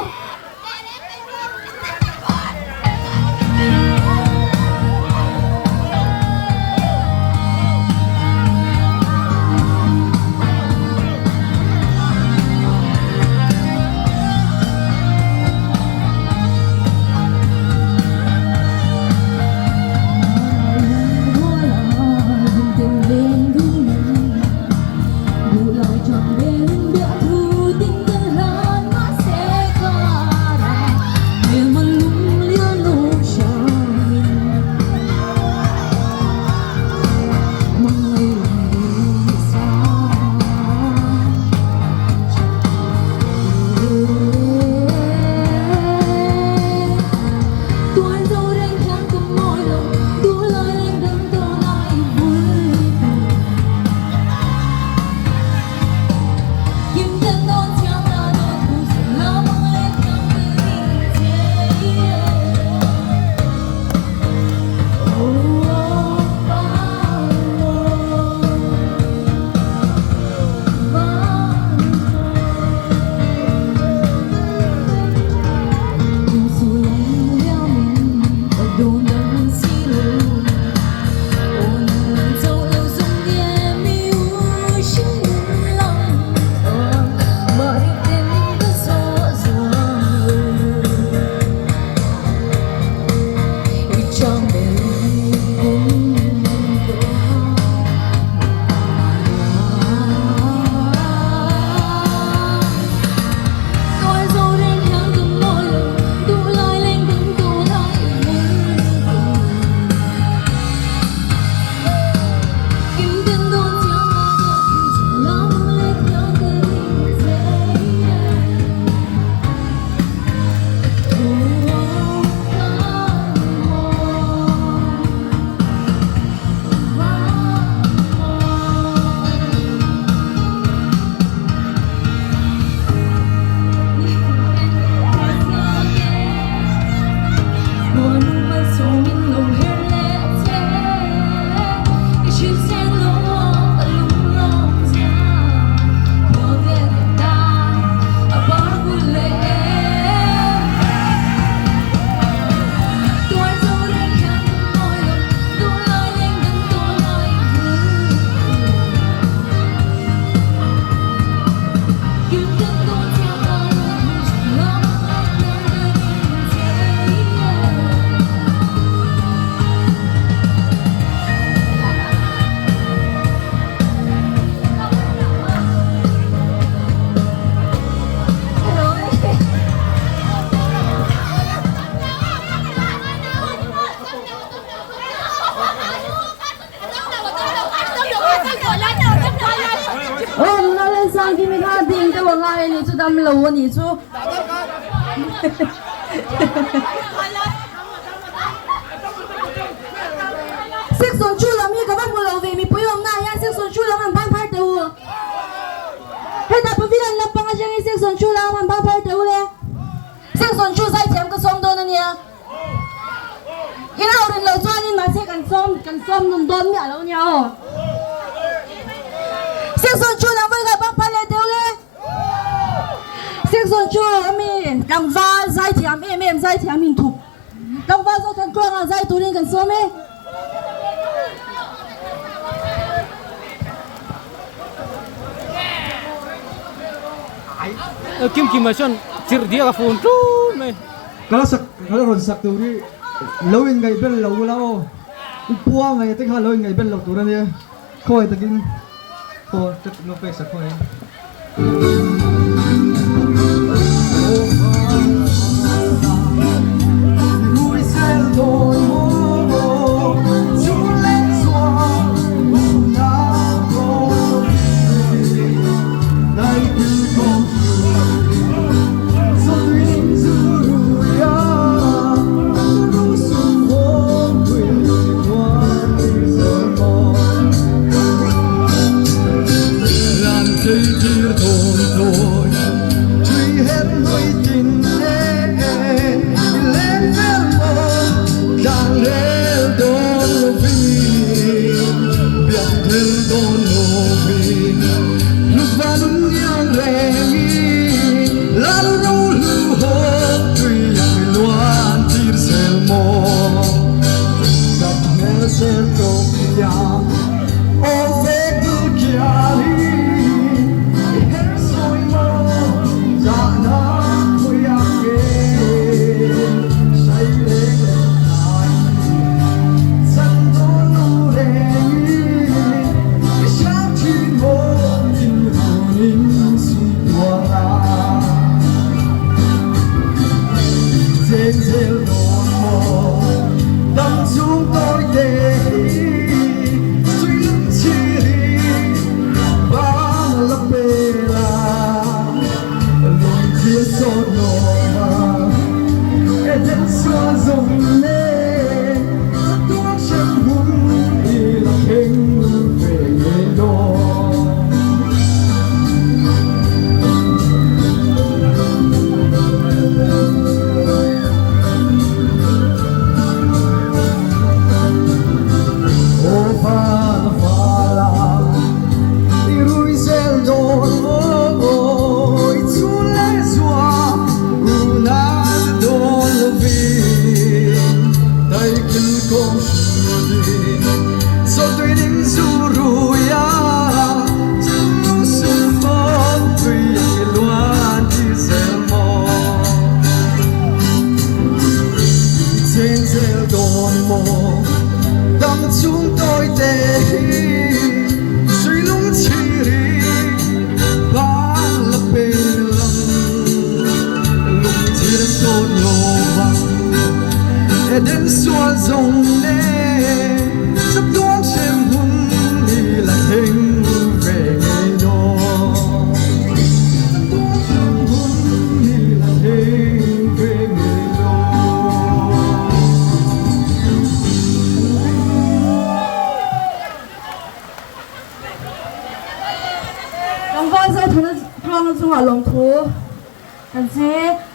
你就他们了，我你就。Section 出了咪个把木路为咪不用那样 section 出了俺帮拍的我。嘿，大部分人来帮我讲 section 出了俺帮拍的我嘞。section 出在前个双多的呢。因为我们老抓你拿些干双弄多面了呢。section 出了为个帮拍来的嘞。section 出了咪让发在前面在前面吐。让发做成光啊在土里跟双咩。Kim Kim mà chọn chữ dia cái phun trú mày kalau ron sak tu ri lawin ngai bel law lao puang ngai te kha lawin ngai bel law tu ran ye khoi takin ko tek no pe sak khoi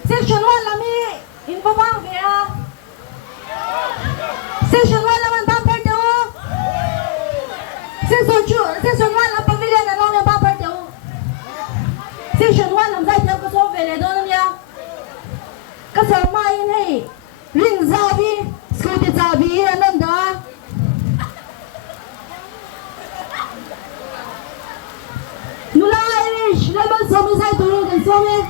Section 1 là mi info bang về Section 1 là mình bang phải đâu Section 1 là pavilion là long bang phải đâu Section 1 làm giải theo cái số về này đâu nha cái số mai này ring giao bi scooty giao bi là nên đó nula Irish là bao số mình giải tụi nó cần số mi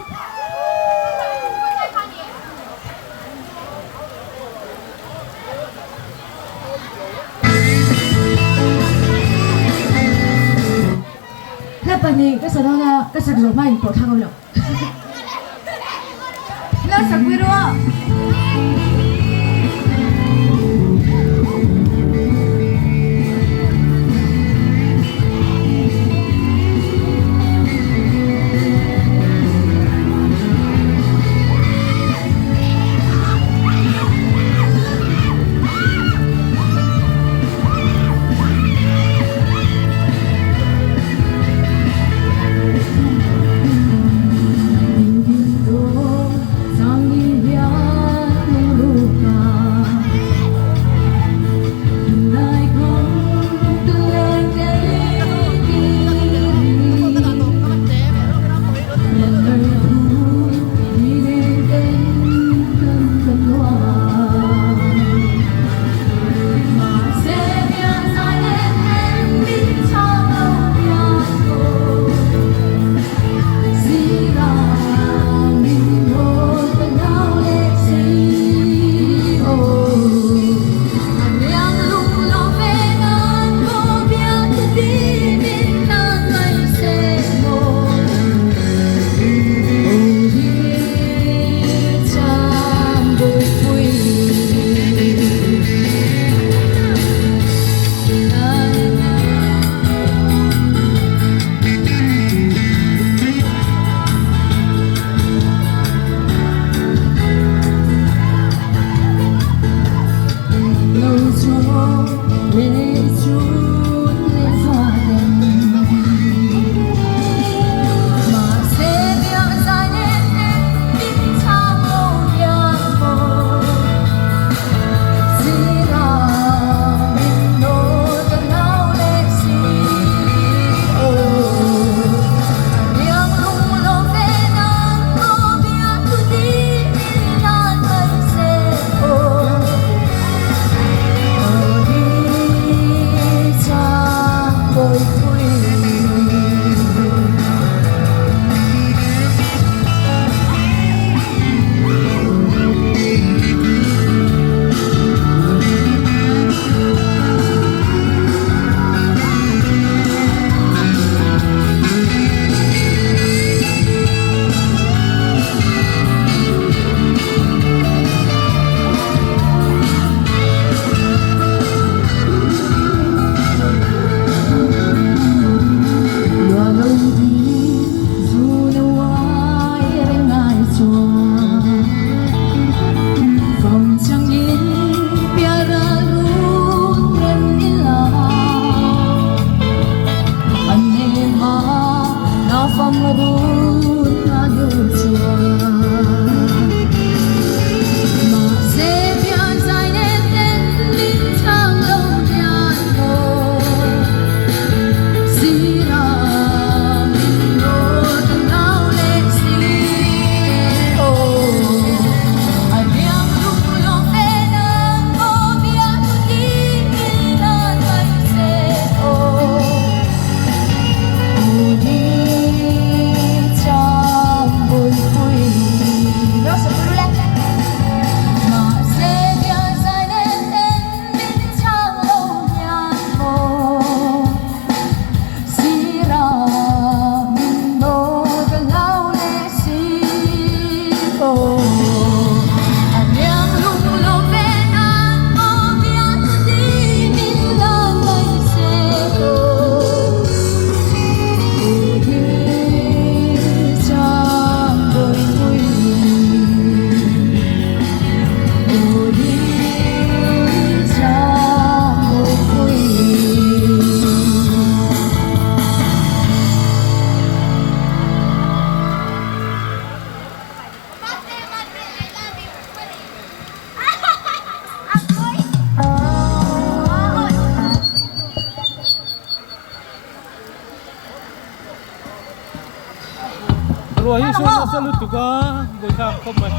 Pani cái đó là cái sản phẩm mai của thằng nào là sản phẩm đó phong run ayu chua mà sẽ bian dài nên đến linh trang lâu nhàn hồ si ra mình ngô từng lao lên si ô anh em lúc lòng bên anh ô bian đi lên lại sẽ ô đi trong buổi vui nó sẽ vui lên mà sẽ biar dài nên đến bên trong lâu nhàn hồ si ra mình đô cái lao lệ si ô anh em lúc lòng bên anh ô biar đi mình lên lại sẽ ô đi trong buổi vui đi trong buổi vui rồi số salute tụi con buổi sáng không mày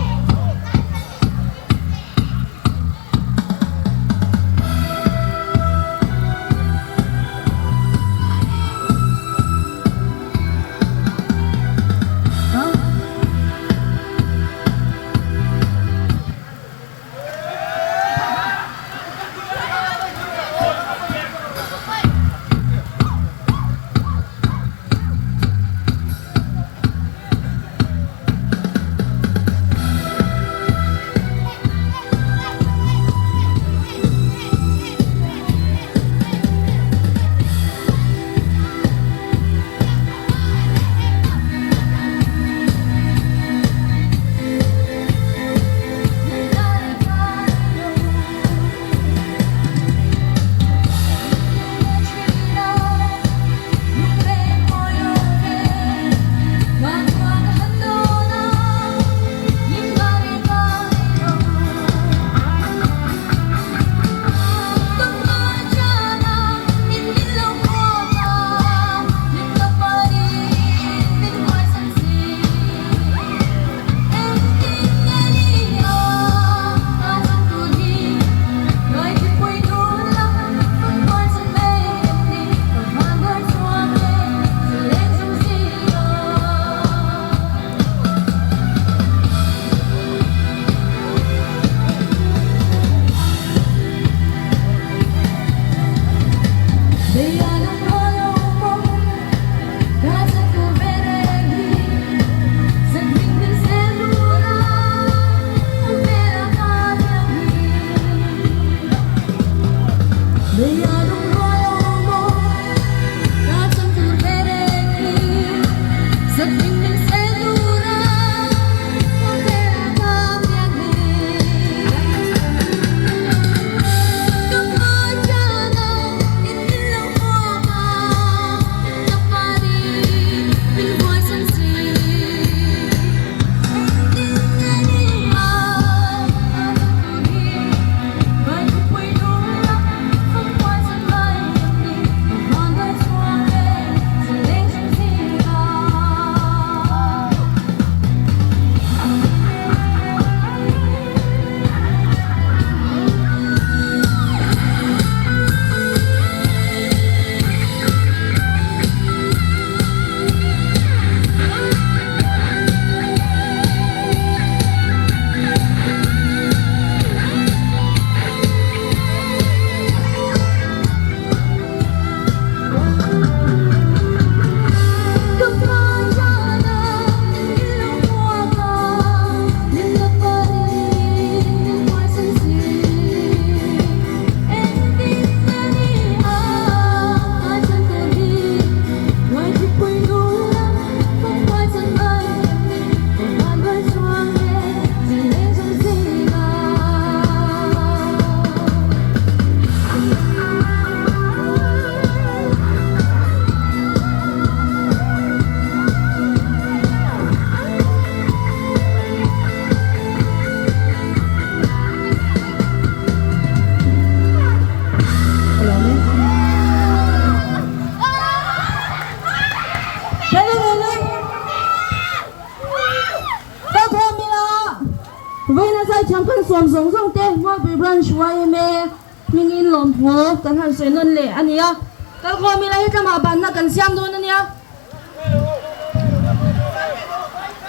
chẳng phân xuồng giống giống tê mua bị brunch quay mê mình in lồng thua cần hàng sấy nôn lệ anh nhá cái cô mình lấy cái mà bàn là cần xem luôn anh nhá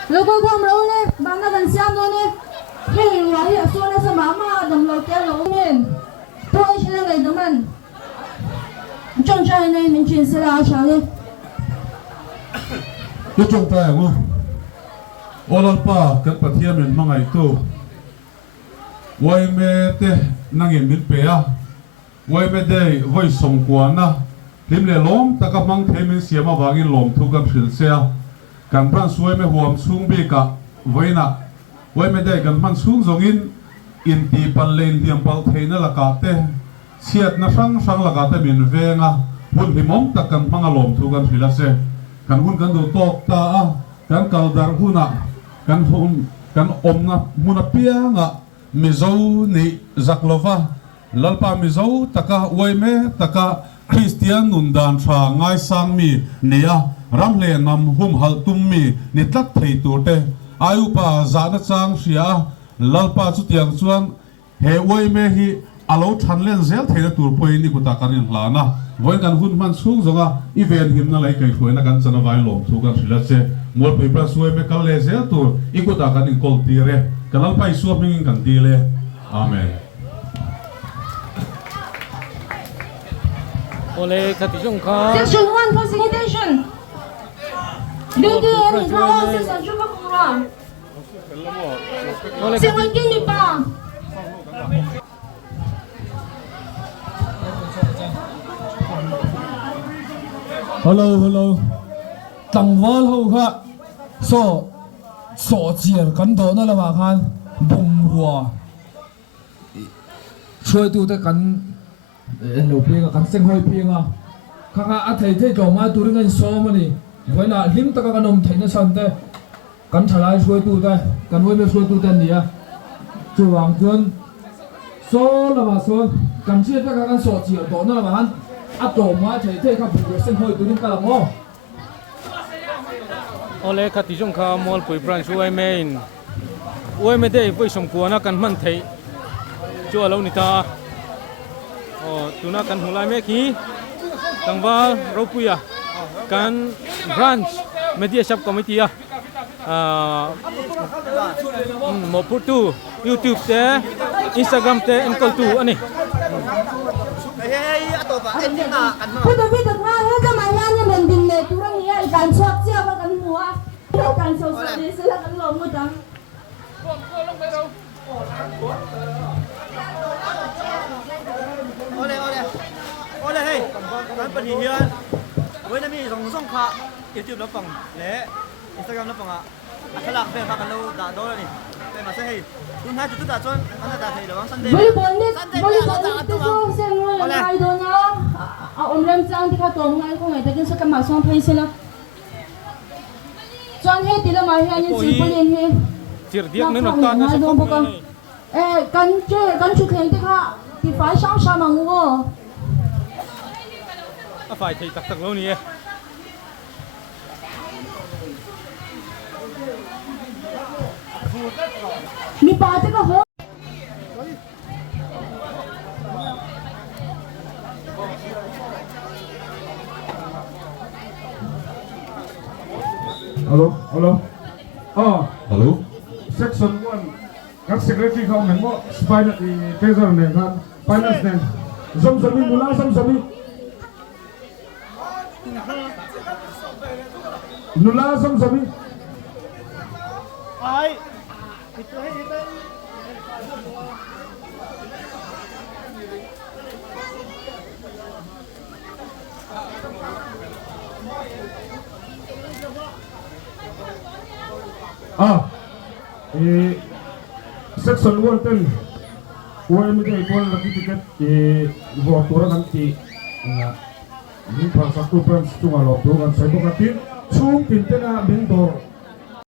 lúc cô không lâu nè bàn là cần xem luôn nè hey nói hiểu xuôi là sao mà đầm lầu kéo lỗ mình thôi chỉ là người đó mình trong trái này mình chuyển sẽ là sao đi cái trong tay không Olalpa kan pathiamen mangai tu wai me te nangin min pe a wai me dei voi song kwana lim le lom taka mang themin siama wangin lom thu kan thil se kan pran suai me huam sung be ka voina wai me dei kan man sung zongin in ti pan len diam pal theina la ka te siat na sang sang la ka te min venga hun himom takan manga lom thu kan thila se kan hun kan do tok ta a kan kal dar huna kan om na muna pia nga mizo ni zaklova lalpa mizo taka oime taka Christian nundan tha ngai sang mi nia ramle nam hum hal tum mi ni tlak thei turte ayu pa zana chang sia lalpa chu tiang chuan he oime hi alo thanlen zel theina tur poi ni kuta kanin hlana voi kan hun man sung zonga event himna lai kai khoina kan chana vai lom thu kan thila che mol paper suai me kal le zel tur ikuta kanin kol tire kalal pai suap mingin kan tile amen ole khati jong kha section 1 facilitation Dede ni kalau section juga kurang section gini pa Hello tang wal ho kha so chiar kan do na lawa khan bum hua choi tu te kan lo pe kan seng hoi pi nga khanga a thei do ma tu ring so ma ni voina lim ta ka nom theina san te kan thalai choi tu te kan hoi me choi tu te nia chuang chuan so lawa so kan chi ta ka kan so chiar do na lawa han a to ma thei ka bu seng hoi tu ring ka la ngo ole khati jong kha mol pui branch uai main uai me dei voi som kuana kan man thei chu alo ni ta o tuna kan hulai me ki tangwal ropuya kan branch media sub committee mo putu YouTube te Instagram te en kol tu ani Ku dah bidak mah, kita mayan yang mending le, turang ni ikan suap siapa kan mua, ikan sosok ni silakan lo mudah. Ole hey kan pen hian với nami song kha YouTube แล้วฝั่งและ Instagram แล้วฝั่งอ่ะขลักเฟซพากันเราด่าโดนนี่แต่มาใช่heyคุณให้จุดด่าจนอันนั้นด่าใครหรอ Sunday Volleyball ni tu so semua yang ada nya, om lem sang di kata om ngai kong ada kisah kemasang pensi lah. Tuan hey tidak mahir ni simple ni. chir diak ne no ta na sa khop kan chu khen te kha ti fai sang sa mango. a fai thei tak tak lo ni e Mi pa te ka ho. Hello hello section 1 các secretary không mình có spine thì bây giờ này kan finance này zom mula nula zom ai section 1 ten uai mi dei pon lagi tiket buat orang nanti ini pas satu branch tu kalau tu kan saya bukan tim chung tim tena bindor